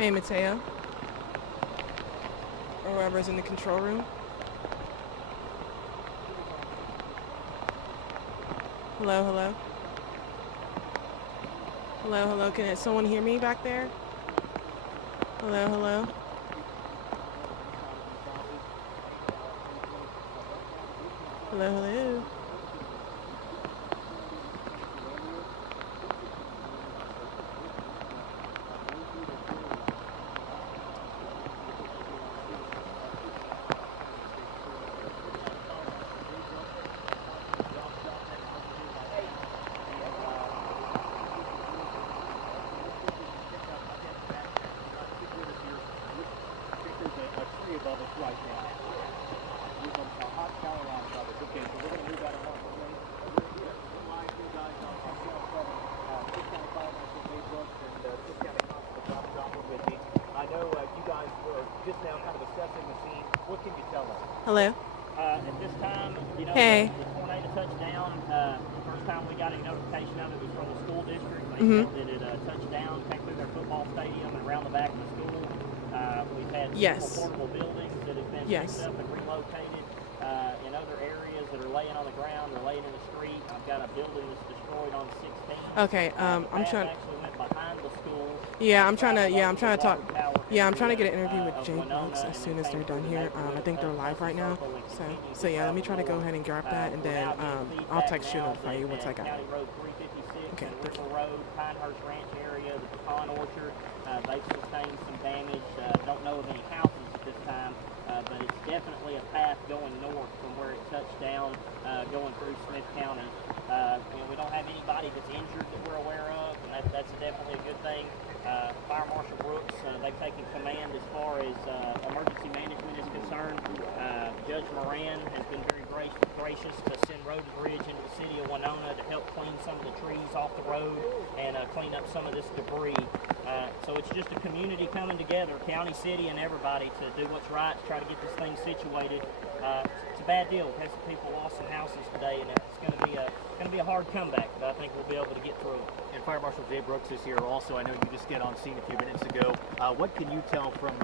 Hey, Mateo. Or whoever's in the control room. Hello, hello. Hello, hello. Can someone hear me back there? Hello, hello. Hello, hello. Hello. At this time, hey. the tornado touched down. The first time we got a notification of it was from the school district. They said that it touched down, came through their football stadium and around the back of the school. We've had several portable buildings that have been picked up and relocated in other areas that are laying on the ground or laying in the street. I've got a building that's destroyed on 16th. Okay, I'm trying. Actually went behind the school. Yeah, I'm trying to talk. Yeah, I'm trying to get an interview with Jay Brooks as soon as they're done here. I think they're live right now. So yeah, let me try to go ahead and grab that, and then I'll text you and notify you once I got it. Okay. River Road, Pinehurst Ranch area, the pecan orchard. They've sustained some damage. Don't know of any houses at this time, but it's definitely a path going north from where it touched down, going through Smith County. We don't have anybody that's injured that we're aware of, and that's definitely a good thing. Fire Marshal Brooks, they've taken command as far as emergency management is concerned. Judge Moran has been very gracious to send Road and Bridge into the city of Winona to help clean some of the trees off the road and clean up some of this debris. So it's just a community coming together, county, city, and everybody to do what's right to try to get this thing situated. It's a bad deal. We've had some people lost some houses today, and it's going to be a hard comeback, but I think we'll be able to get through it. And Fire Marshal Jay Brooks is here also. I know you just got on scene a few minutes ago. What can you tell from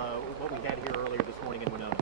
what we had here earlier this morning in Winona?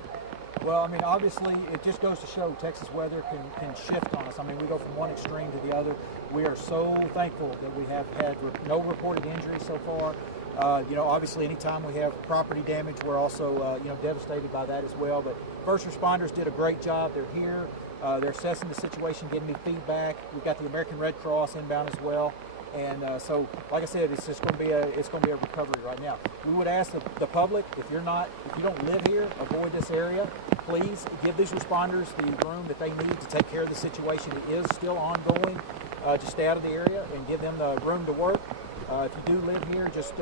Well, I mean, obviously, it just goes to show Texas weather can shift on us. I mean, we go from one extreme to the other. We are so thankful that we have had no reported injuries so far. Obviously, anytime we have property damage, we're also, devastated by that as well. But first responders did a great job. They're here. They're assessing the situation, getting me feedback. We've got the American Red Cross inbound as well. And so, like I said, it's just going to be a recovery right now. We would ask the public, if you don't live here, avoid this area. Please give these responders the room that they need to take care of the situation. It is still ongoing. Just stay out of the area and give them the room to work. If you do live here, just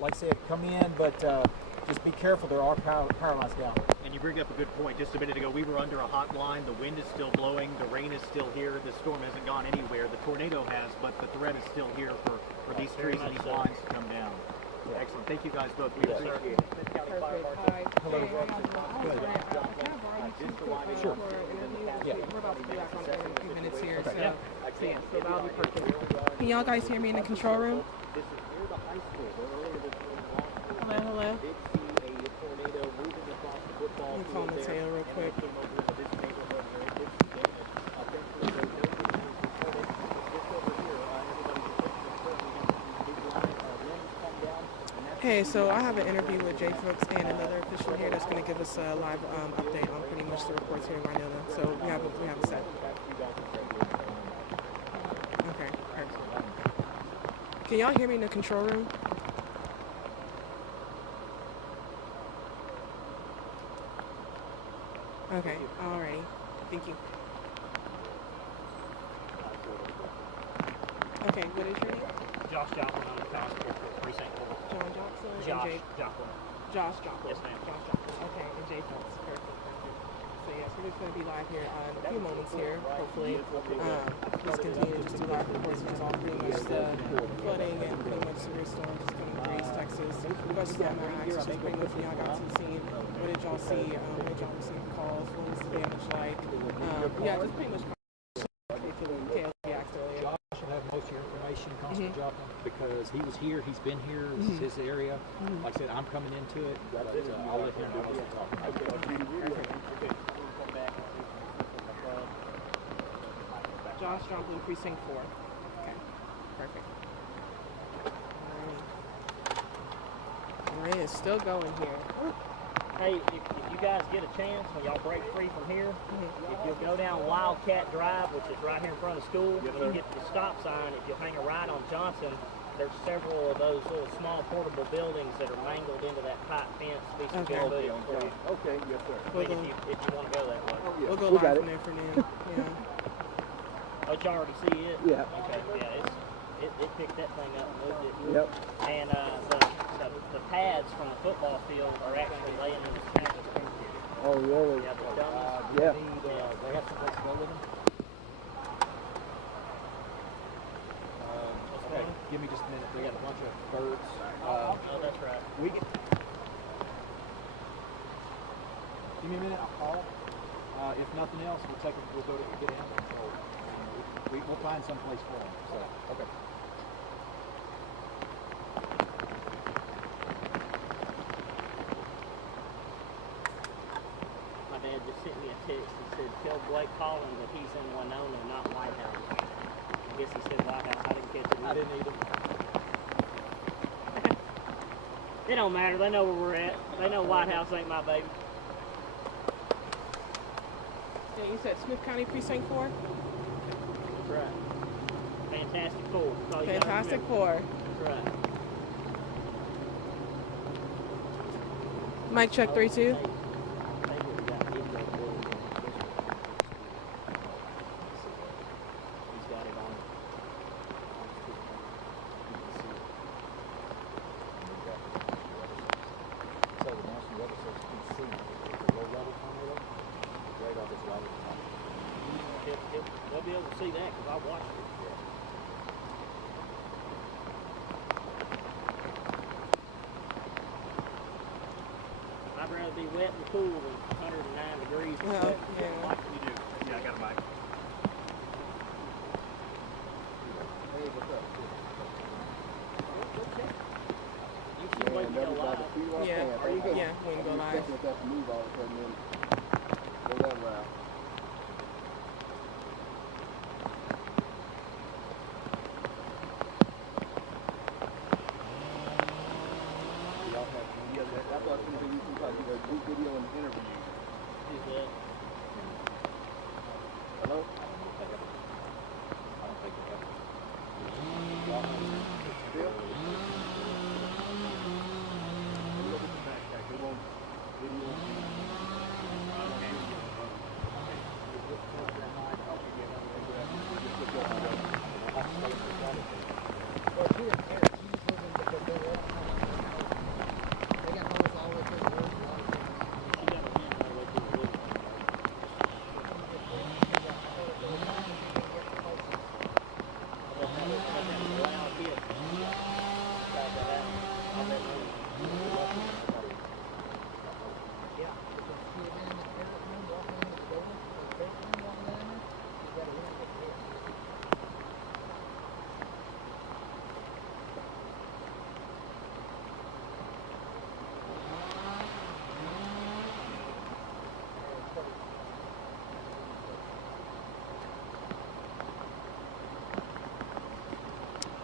like I said, come in, but just be careful. There are power lines down. And you bring up a good point. Just a minute ago, we were under a hot line. The wind is still blowing. The rain is still here. The storm hasn't gone anywhere. The tornado has, but the threat is still here for these trees and these lines to come down. Yeah. Excellent. Thank you guys both. We appreciate it. Hello. Sure. Yeah. We're about to be back on air in a few minutes here, so that'll be perfect. Can y'all guys hear me in the control room? Hello, hello. Let me call Mateo real quick. Hey, so I have an interview with Jay Brooks and another official here that's going to give us a live update on pretty much the reports here in Winona. So we have a set. Okay, perfect. Can y'all hear me in the control room? Okay, alrighty. Thank you. Okay, what is your name? Josh Joplin, I'm the constable for Precinct 4. John Johnson? Josh Joplin. Josh Joplin. Yes, ma'am. Josh Joplin. Okay, and Jay Phelps. Perfect. Thank you. So yes, we're just going to be live here in a few moments here, hopefully. Just continue just to live reports of all pretty much the flooding and pretty much severe storms just coming through East Texas. You guys just got my access, just pretty much when y'all got to the scene. What did y'all see? What did y'all receive calls? What was the damage like? Yeah, just pretty much to the KLP asked earlier. Josh will have most of your information position, Constable Joplin? Because he was here, he's been here, this is his area. Like I said, I'm coming into it, but I'll let him do most of the talking. Josh Joplin, Precinct 4. Okay, perfect. All right, it's still going here. Hey, if you guys get a chance, when y'all break free from here, if you'll go down Wildcat Drive, which is right here in front of the school, when you get to the stop sign, if you'll hang a right on Johnson, there's several of those little small portable buildings that are mangled into that pipe fence. Be some good footage for you. Okay, yes, sir. I mean, if you want to go that way. We'll go live from there for now. Yeah. Oh, you already see it? Yeah. Okay, yeah, it picked that thing up and moved it. Yep. And the pads from the football field are actually laying in the sand. Oh, really? Yeah, the dummies. Yeah. They have some place to go with them? Okay, give me just a minute. We got a bunch of birds. Oh, that's right. We can. Give me a minute. I'll call. If nothing else, we'll go to get animal control. We'll find some place for them. So okay. My dad just sent me a text. He said, "Tell Blake Collins that he's in Winona, not White House." I guess he said White House. I didn't catch it. I didn't either. It don't matter. They know where we're at. They know White House ain't my baby. Yeah, you said Smith County Precinct 4? That's right. Fantastic Four. That's all you gotta Fantastic remember. 4. That's right. Mic check 3-2. They got video building. He's got it on. So the National Weather Service can see it's a low-level tornado. Radar is right at the top. They'll be able to see that because I watched it. I'd rather be wet and cool than 109 degrees. Well, yeah. Mike, you do. Yeah, I got a mic. Hey, what's up? You can wait till live. Yeah, Are you good? yeah, we can go live. Expecting us to have to move all of a sudden and go that route. Y'all have any other? I thought you can probably do a group video and interview. Is that? Hello? I don't think we have. Bill? Look at the backpack. They won't video. She got a hand all the way to the wood.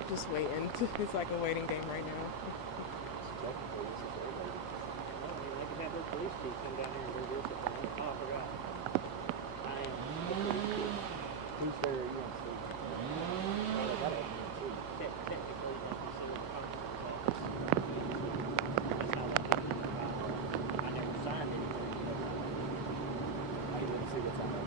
Just waiting. It's like a waiting game right now. They could have their police chief come down here and do this. Oh, I forgot. I am the police chief. Who's there? You want to see? Technically, that's the city council. That's how that came about. I never signed anything. I didn't see what's on that.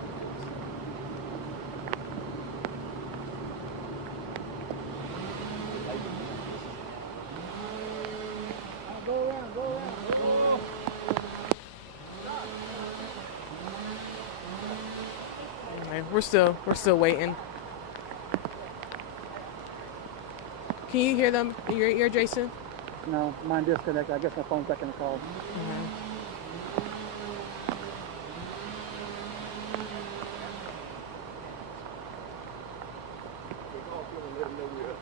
Alright, we're still waiting. Can you hear them in your ear, Jason? No, mine disconnected. I guess my phone's back in the call. They call Phil and let him know we're up.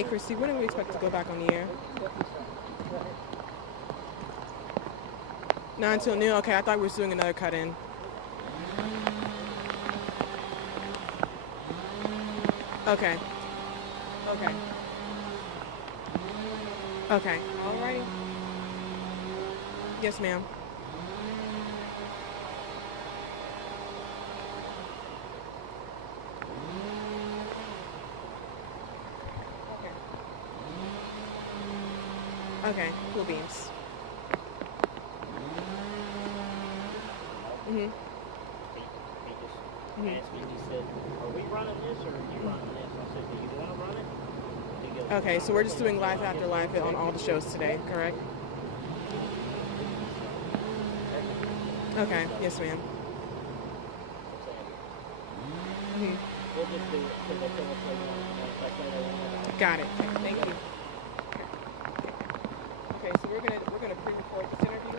Hey, Christy, when do we expect to go back on the air? Not until noon? Okay, I thought we were doing another cut-in. Okay. Okay. Okay. Alrighty. Yes, ma'am. Okay, cool beans. He just asked me, he said, are we running this or are you running this? I said, do you want to run it? He goes, Okay, so we're just doing live after live on all the shows today, correct? Okay, yes, ma'am. We'll just do it until they tell us they want it. If they say they want it, Got it. Thank you. Okay, so we're gonna pre-record this interview.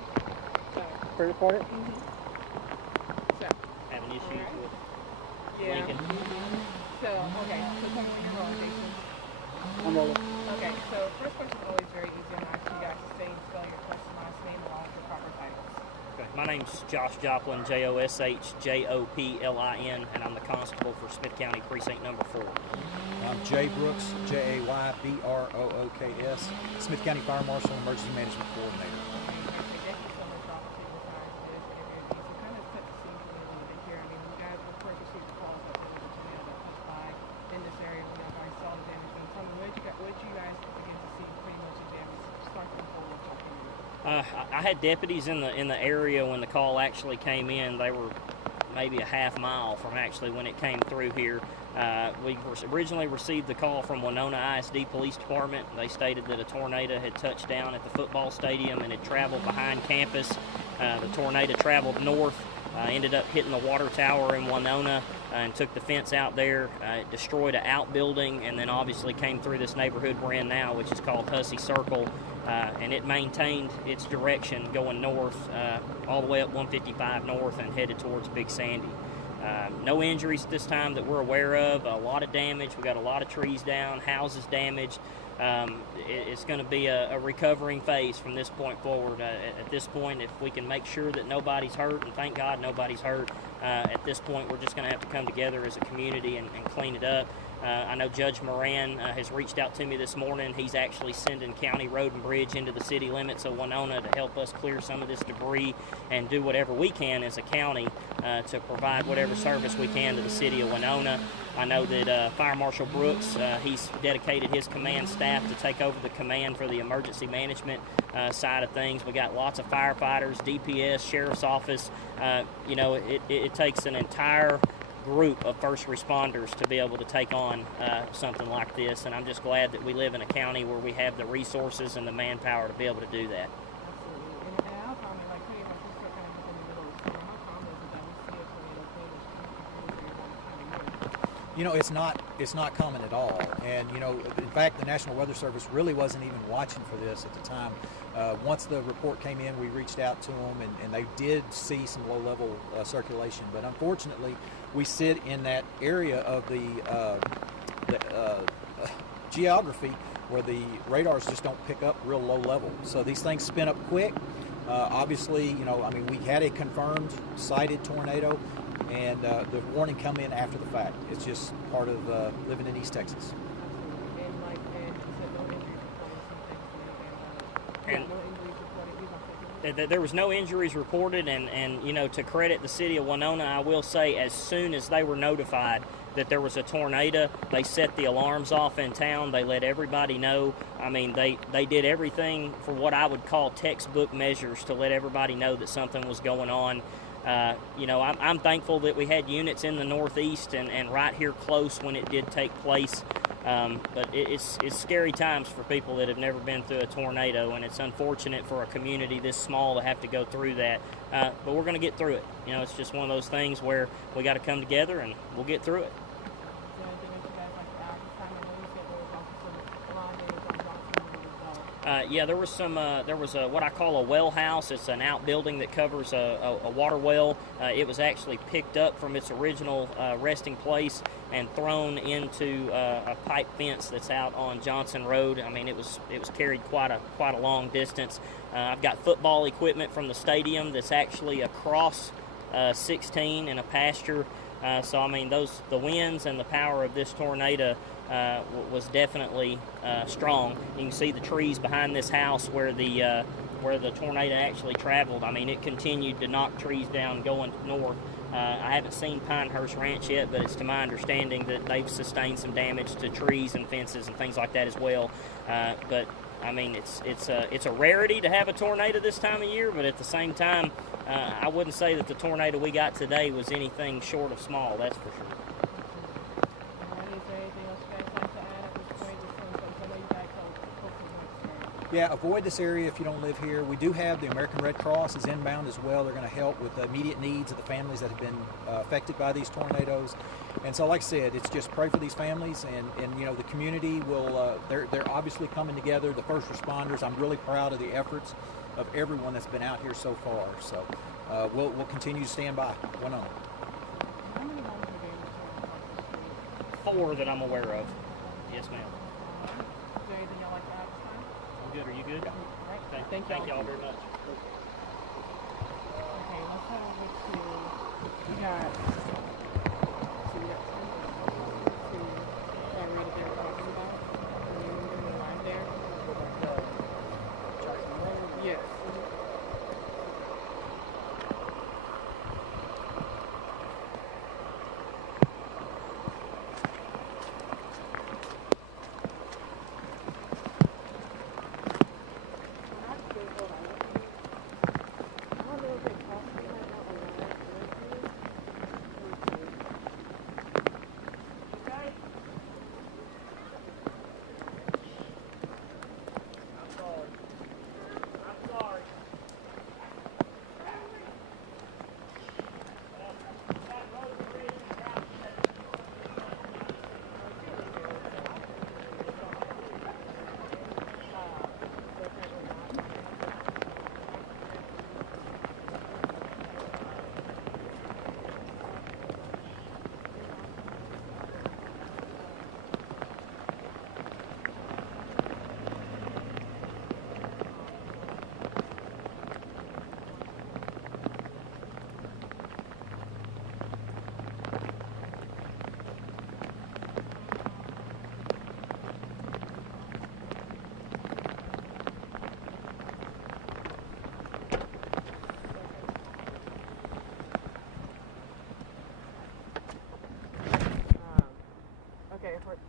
Pre-record it? So, having issues Alright. with yeah. Lincoln. So, okay, so tell me when you're rolling, Jason. I'm rolling. Okay, so first question is always very easy. I'm asking you guys to say and spell your first and last name along with your proper titles. Okay. My name's Josh Joplin, Joshjoplin, and I'm the constable for Smith County Precinct Number 4. I'm Jay Brooks, Jaybrooks, Smith County Fire Marshal, Emergency Management Coordinator. Thank you so much for taking the time to do this interview. So kind of set the scene for me a little bit here. I mean, you guys, of course, received calls that there was a tornado that touched by in this area when you guys saw the damage. And tell me, what did you guys begin to see pretty much the damage start to unfold with your community? I had deputies in the area when the call actually came in. They were maybe a half mile from actually when it came through here. We originally received the call from Winona ISD Police Department. They stated that a tornado had touched down at the football stadium and had traveled behind campus. The tornado traveled north, ended up hitting the water tower in Winona and took the fence out there. It destroyed an outbuilding and then obviously came through this neighborhood we're in now, which is called Hussey Circle. And it maintained its direction going north all the way up 155 north and headed towards Big Sandy. No injuries this time that we're aware of. A lot of damage. We got a lot of trees down, houses damaged. It's going to be a recovering phase from this point forward. At this point, if we can make sure that nobody's hurt, and thank God nobody's hurt, at this point we're just going to have to come together as a community and clean it up. I know Judge Moran has reached out to me this morning. He's actually sending County Road and Bridge into the city limits of Winona to help us clear some of this debris and do whatever we can as a county to provide whatever service we can to the city of Winona. I know that Fire Marshal Brooks, he's dedicated his command staff to take over the command for the emergency management side of things. We got lots of firefighters, DPS, Sheriff's Office. It takes an entire group of first responders to be able to take on something like this, and I'm just glad that we live in a county where we have the resources and the manpower to be able to do that. Absolutely. And how common, like pretty much we're still kind of in the middle of the summer, how common is it that we see a tornado pretty much coming through your home? You know, it's not common at all. And, you know, in fact, the National Weather Service really wasn't even watching for this at the time. Once the report came in, we reached out to them, and they did see some low-level circulation. But unfortunately, we sit in that area of the geography where the radars just don't pick up real low level. So these things spin up quick. Obviously, you know, I mean, we had a confirmed sighted tornado, and the warning come in after the fact. It's just part of living in East Texas. Absolutely. And like, and you said no injuries reported, some things. And no injuries reported. These are taken. there was no injuries reported, and you know, to credit the city of Winona, I will say as soon as they were notified that there was a tornado, they set the alarms off in town. They let everybody know. I mean, they did everything for what I would call textbook measures to let everybody know that something was going on. You know, I'm thankful that we had units in the Northeast and right here close when it did take place. But it's scary times for people that have never been through a tornado, and it's unfortunate for a community this small to have to go through that. But we're going to get through it. You know, it's just one of those things where we got to come together and we'll get through it. Is there anything that you guys like to add this time? I know you said there was also some alarm data from Johnson as well. Yeah, there was some. There was a what I call a well house. It's an outbuilding that covers a water well. It was actually picked up from its original resting place and thrown into a pipe fence that's out on Johnson Road. I mean, it was carried quite a long distance. I've got football equipment from the stadium that's actually across 16 in a pasture. So I mean, the winds and the power of this tornado was definitely strong. You can see the trees behind this house where the tornado actually traveled. I mean, it continued to knock trees down going north. I haven't seen Pinehurst Ranch yet, but it's to my understanding that they've sustained some damage to trees and fences and things like that as well. But I mean, it's a rarity to have a tornado this time of year, but at the same time, I wouldn't say that the tornado we got today was anything short of small. That's for sure. Is there anything else you guys like to add at this point? I know you guys hopefully. Yeah, avoid this area if you don't live here. We do have the American Red Cross is inbound as well. They're going to help with the immediate needs of the families that have been affected by these tornadoes. And so, like I said, it's just pray for these families, and you know, the community will. They're obviously coming together. The first responders. I'm really proud of the efforts of everyone that's been out here so far. So we'll continue to stand by. Winona. How many homes are being 4 that I'm aware of. Yes, ma'am. Is there anything y'all like to add this time? I'm good. Are you good? All right. Thank y'all very much. Okay, let's head over to. We got. So we got to that road that they were talking about. The line there. Yes.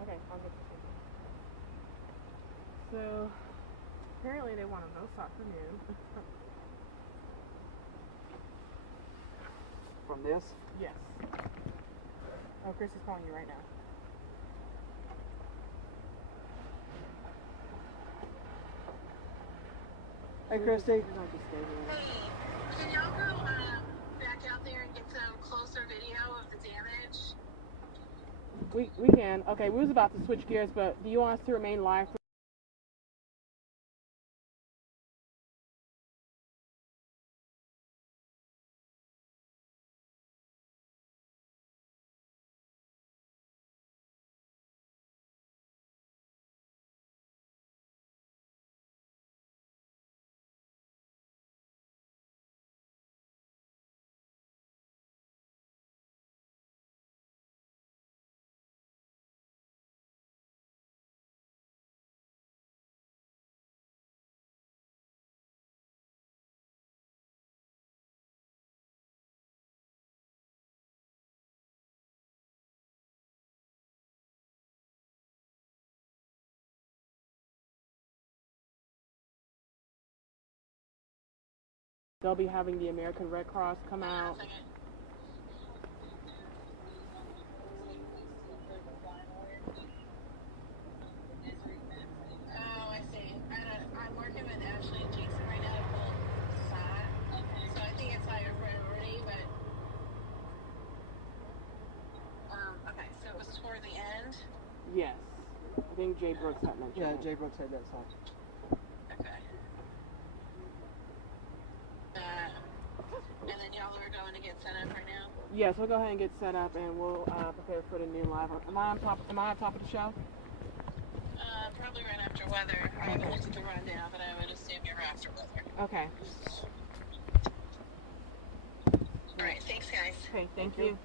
Okay, I'll get this. So, apparently they want a no sock from you. From this? Yes. Oh, Chris is calling you right now. Hey, Christy. Hey, can y'all go back out there and get some closer video of the damage? We can. Okay, we was about to switch gears, but do you want us to remain live? They'll be having the American Red Cross come out. Oh, I see. I'm working with Ashley and Jason right now to pull SOT. So I think it's higher priority, but okay, so it was toward the end. Yes. I think Jay Brooks had mentioned Yeah, it. Jay Brooks had that song. and get set up right now? Yes, we'll go ahead and get set up, and we'll prepare for the noon live. Am I on top of the show? Probably right after weather. I haven't looked at the rundown, but I would assume you're after weather. Okay. All right, thanks, guys. Okay, thank you.